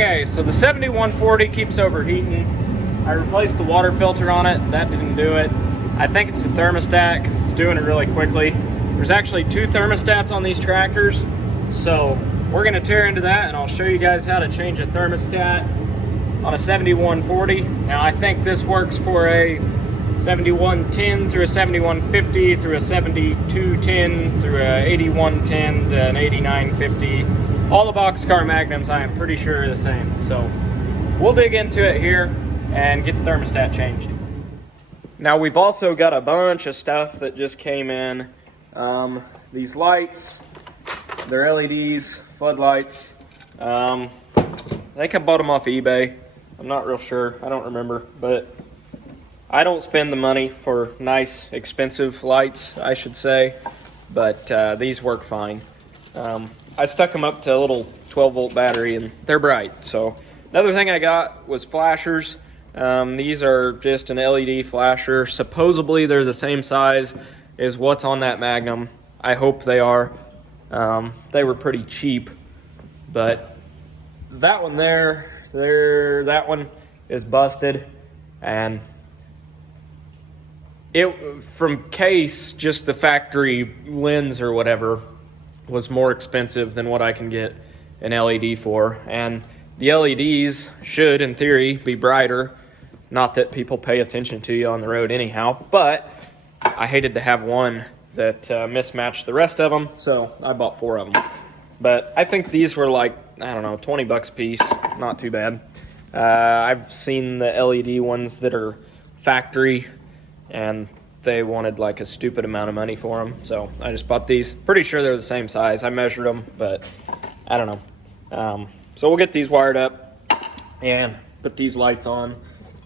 Okay, so the 7140 keeps overheating. I replaced the water filter on it. That didn't do it. I think it's the thermostat because it's doing it really quickly. There's actually 2 thermostats on these tractors. So we're gonna tear into that and I'll show you guys how to change a thermostat on a 7140. Now I think this works for a 7110 through a 7150 through a 7210 through a 8110 to an 8950. All the boxcar Magnums I am pretty sure are the same. So we'll dig into it here and get the thermostat changed. Now we've also got a bunch of stuff that just came in. These lights, they're LEDs, floodlights. I think I bought them off eBay. I'm not real sure, I don't remember, but I don't spend the money for nice, expensive lights, I should say, but these work fine. I stuck them up to a little 12-volt battery and they're bright. So another thing I got was flashers. These are just an LED flasher. Supposedly they're the same size as what's on that Magnum. I hope they are. They were pretty cheap, but that one that one is busted, and it, from case, just the factory lens or whatever was more expensive than what I can get an LED for. And the LEDs should, in theory, be brighter. Not that people pay attention to you on the road anyhow, but I hated to have one that mismatched the rest of them, so I bought 4 of them. But I think these were like, I don't know, 20 bucks a piece, not too bad. I've seen the LED ones that are factory, and they wanted like a stupid amount of money for them, so I just bought these. Pretty sure they're the same size. I measured them, but I don't know. So we'll get these wired up and put these lights on.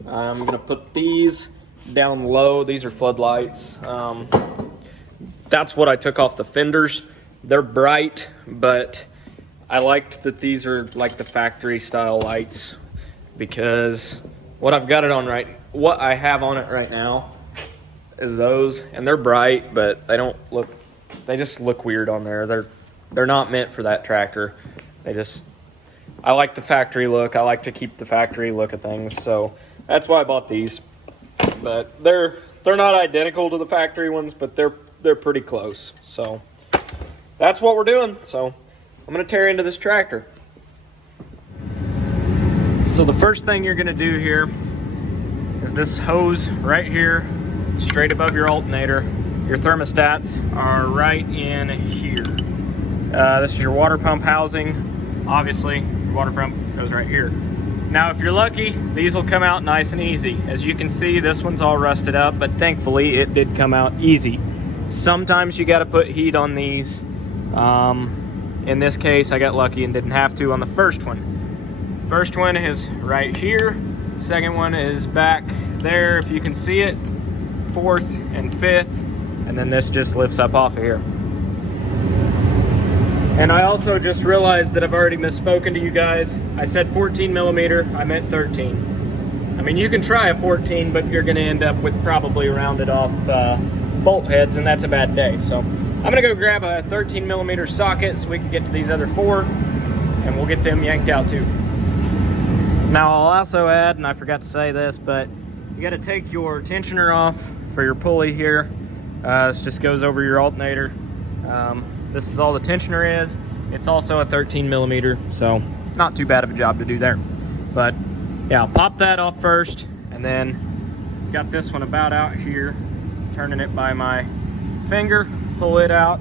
I'm gonna put these down low. These are floodlights. That's what I took off the fenders. They're bright, but I liked that these are like the factory style lights, because what I have on it right now is those, and they're bright, but they just look weird on there. They're not meant for that tractor. I like the factory look. I like to keep the factory look of things, so that's why I bought these. But they're not identical to the factory ones, but they're pretty close. So that's what we're doing. So I'm gonna tear into this tractor. So the first thing you're gonna do here is this hose right here, straight above your alternator. Your thermostats are right in here. This is your water pump housing. Obviously, your water pump goes right here. Now, if you're lucky, these will come out nice and easy. As you can see, this one's all rusted up, but thankfully it did come out easy. Sometimes you gotta put heat on these. In this case, I got lucky and didn't have to on the first one. First one is right here. Second one is back there, if you can see it. 4th and 5th, and then this just lifts up off of here. And I also just realized that I've already misspoken to you guys. I said 14 millimeter, I meant 13. I mean, you can try a 14, but you're gonna end up with probably rounded off bolt heads, and that's a bad day. So I'm gonna go grab a 13 millimeter socket so we can get to these other 4, and we'll get them yanked out too. Now I'll also add, and I forgot to say this, but you gotta take your tensioner off for your pulley here. This just goes over your alternator. This is all the tensioner is. It's also a 13 millimeter, so not too bad of a job to do there. But yeah, I'll pop that off first, and then got this one about out here, turning it by my finger, pull it out.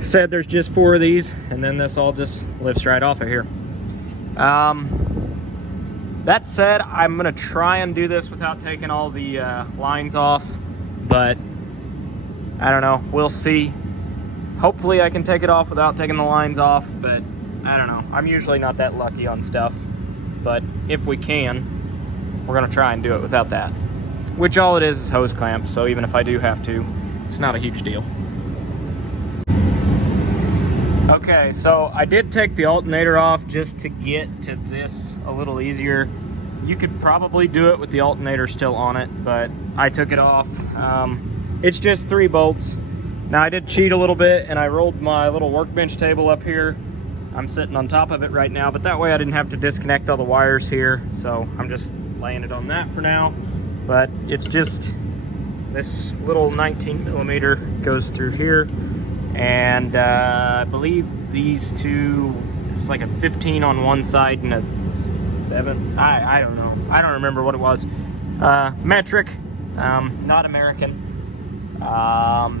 Said there's just 4 of these, and then this all just lifts right off of here. That said, I'm gonna try and do this without taking all the lines off, but I don't know, we'll see. Hopefully I can take it off without taking the lines off, but I don't know. I'm usually not that lucky on stuff, but if we can, we're gonna try and do it without that. Which all it is hose clamps, so even if I do have to, it's not a huge deal. Okay, so I did take the alternator off just to get to this a little easier. You could probably do it with the alternator still on it, but I took it off. It's just 3 bolts. Now I did cheat a little bit, and I rolled my little workbench table up here. I'm sitting on top of it right now, but that way I didn't have to disconnect all the wires here, so I'm just laying it on that for now. But it's just this little 19 millimeter goes through here, and I believe these two, it's like a 15 on one side and a 7. I don't know. I don't remember what it was. Metric, not American.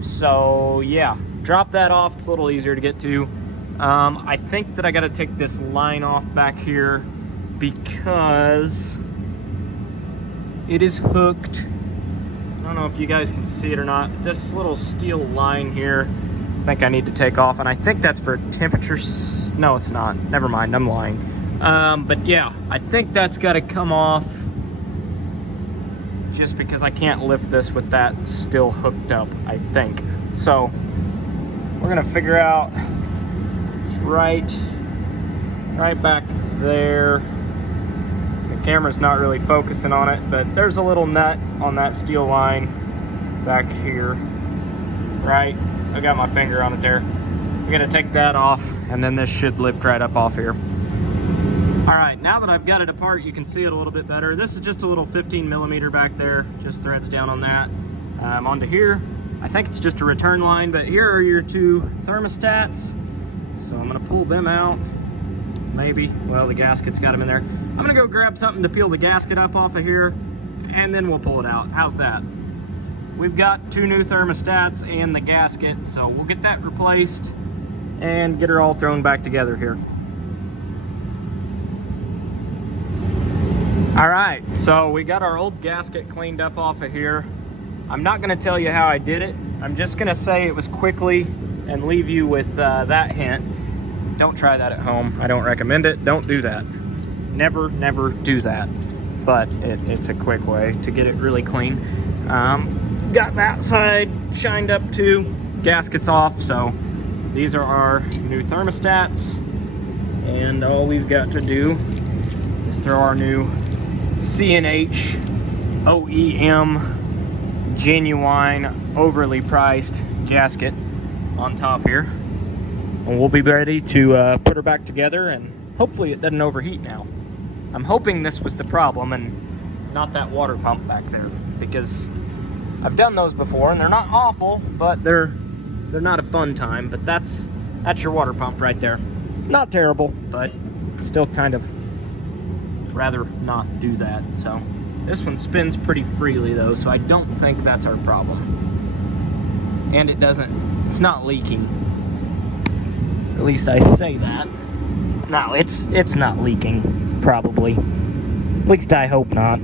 So yeah, drop that off. It's a little easier to get to. I think that I got to take this line off back here because it is hooked. I don't know if you guys can see it or not. This little steel line here, I think I need to take off, and I think that's for temperature. No, it's not. Never mind, I'm lying. But yeah, I think that's got to come off just because I can't lift this with that still hooked up, I think. So we're gonna figure out, it's right back there. The camera's not really focusing on it, but there's a little nut on that steel line back here, right? I got my finger on it there. I'm gonna take that off, and then this should lift right up off here. All right, now that I've got it apart, you can see it a little bit better. This is just a little 15 millimeter back there, just threads down on that. Onto here, I think it's just a return line, but here are your two thermostats. So I'm gonna pull them out, maybe. Well, the gasket's got them in there. I'm gonna go grab something to peel the gasket up off of here, and then we'll pull it out. How's that? We've got two new thermostats and the gasket, so we'll get that replaced and get her all thrown back together here. All right, so we got our old gasket cleaned up off of here. I'm not gonna tell you how I did it. I'm just gonna say it was quickly and leave you with that hint. Don't try that at home. I don't recommend it. Don't do that. Never, never do that. But it's a quick way to get it really clean. Got that side shined up too. Gasket's off, so these are our new thermostats. And all we've got to do is throw our new C&H OEM genuine overly priced gasket on top here, and we'll be ready to put her back together, and hopefully it doesn't overheat now. I'm hoping this was the problem and not that water pump back there, because I've done those before and they're not awful, but they're not a fun time. But that's your water pump right there. Not terrible, but still kind of rather not do that. So this one spins pretty freely though, so I don't think that's our problem. And it's not leaking. At least I say that. No, it's not leaking, probably. At least I hope not,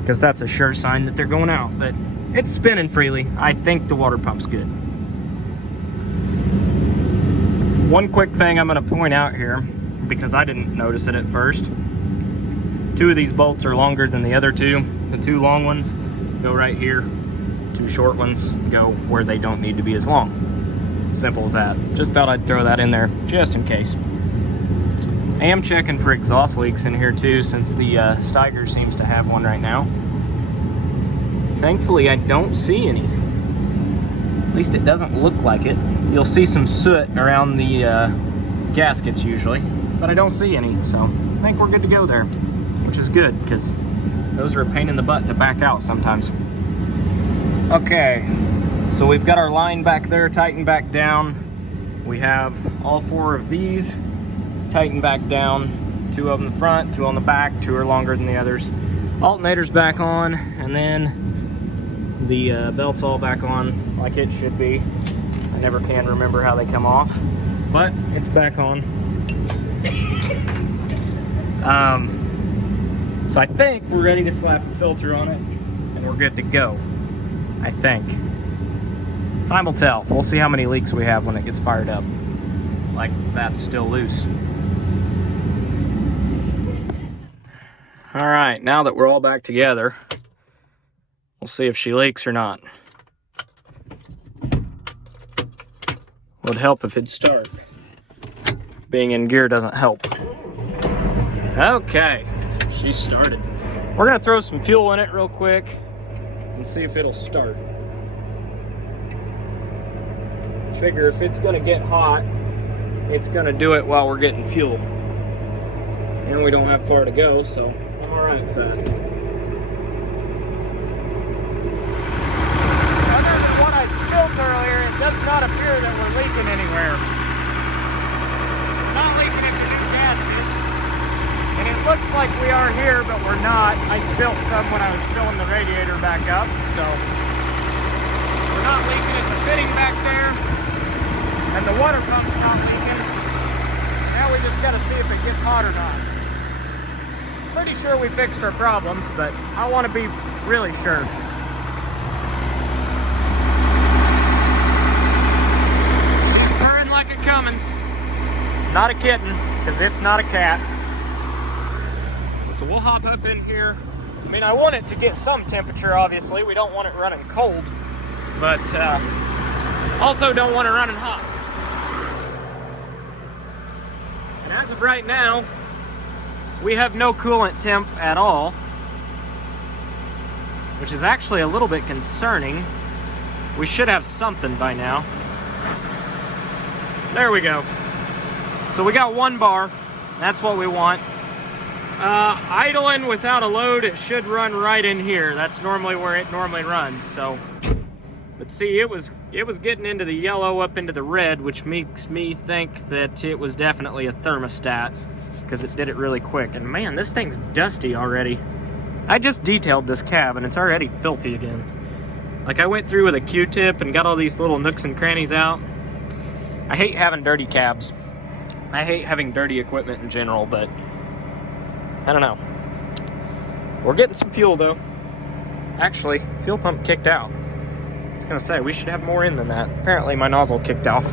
because that's a sure sign that they're going out. But it's spinning freely. I think the water pump's good. One quick thing I'm going to point out here, because I didn't notice it at first. Two of these bolts are longer than the other two. The two long ones go right here. Two short ones go where they don't need to be as long. Simple as that. Just thought I'd throw that in there just in case. I am checking for exhaust leaks in here too, since the Steiger seems to have one right now. Thankfully, I don't see any. At least it doesn't look like it. You'll see some soot around the gaskets usually, but I don't see any, so I think we're good to go there, which is good, because those are a pain in the butt to back out sometimes. Okay, so we've got our line back there tightened back down. We have all four of these tightened back down. Two of them in the front, two on the back, two are longer than the others. Alternator's back on, and then the belt's all back on like it should be. I never can remember how they come off, but it's back on. So I think we're ready to slap the filter on it, and we're good to go, I think. Time will tell. We'll see how many leaks we have when it gets fired up. Like, that's still loose. All right, now that we're all back together, we'll see if she leaks or not. Would help if it'd start. Being in gear doesn't help. Okay, she started. We're gonna throw some fuel in it real quick and see if it'll start. Figure if it's gonna get hot, it's gonna do it while we're getting fuel. And we don't have far to go, so I'm all right with that. Other than what I spilled earlier, it does not appear that we're leaking anywhere. We're not leaking in the new gasket. And it looks like we are here, but we're not. I spilled some when I was filling the radiator back up, so we're not leaking at the fitting back there. And the water pump's not leaking. So now we just gotta see if it gets hot or not. Pretty sure we fixed our problems, but I want to be really sure. She's purring like a Cummins. Not a kitten, because it's not a cat. So we'll hop up in here. I mean, I want it to get some temperature, obviously. We don't want it running cold, but also don't want it running hot. And as of right now, we have no coolant temp at all, which is actually a little bit concerning. We should have something by now. There we go. So we got 1 bar. That's what we want. Idling without a load, it should run right in here. That's normally where it normally runs. So, but see, it was getting into the yellow up into the red, which makes me think that it was definitely a thermostat, because it did it really quick. And man, this thing's dusty already. I just detailed this cab and it's already filthy again. Like, I went through with a Q-tip and got all these little nooks and crannies out. I hate having dirty cabs. I hate having dirty equipment in general, but I don't know. We're getting some fuel though. Actually, fuel pump kicked out. I was gonna say, we should have more in than that. Apparently my nozzle kicked off.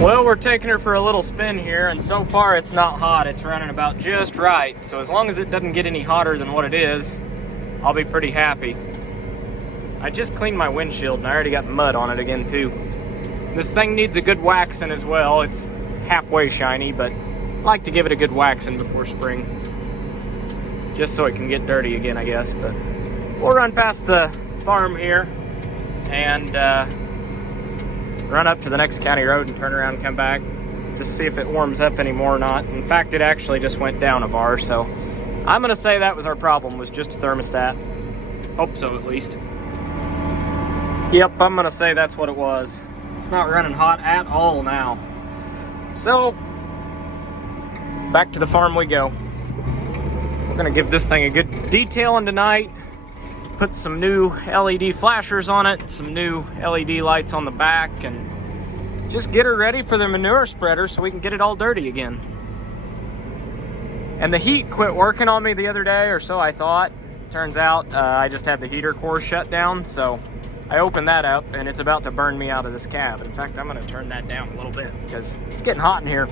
Well, we're taking her for a little spin here, and so far it's not hot. It's running about just right. So as long as it doesn't get any hotter than what it is, I'll be pretty happy. I just cleaned my windshield and I already got mud on it again too. This thing needs a good waxing as well. It's halfway shiny, but I like to give it a good waxing before spring, just so it can get dirty again, I guess. But we'll run past the farm here and run up to the next county road and turn around and come back, just see if it warms up anymore or not. In fact, it actually just went down a bar, so I'm gonna say that was our problem, was just a thermostat. Hope so, at least. Yep, I'm gonna say that's what it was. It's not running hot at all now. So, back to the farm we go. We're gonna give this thing a good detailing tonight. Put some new LED flashers on it, some new LED lights on the back, and just get her ready for the manure spreader so we can get it all dirty again. And the heat quit working on me the other day, or so I thought. Turns out I just had the heater core shut down, so I opened that up and it's about to burn me out of this cab. In fact, I'm gonna turn that down a little bit because it's getting hot in here.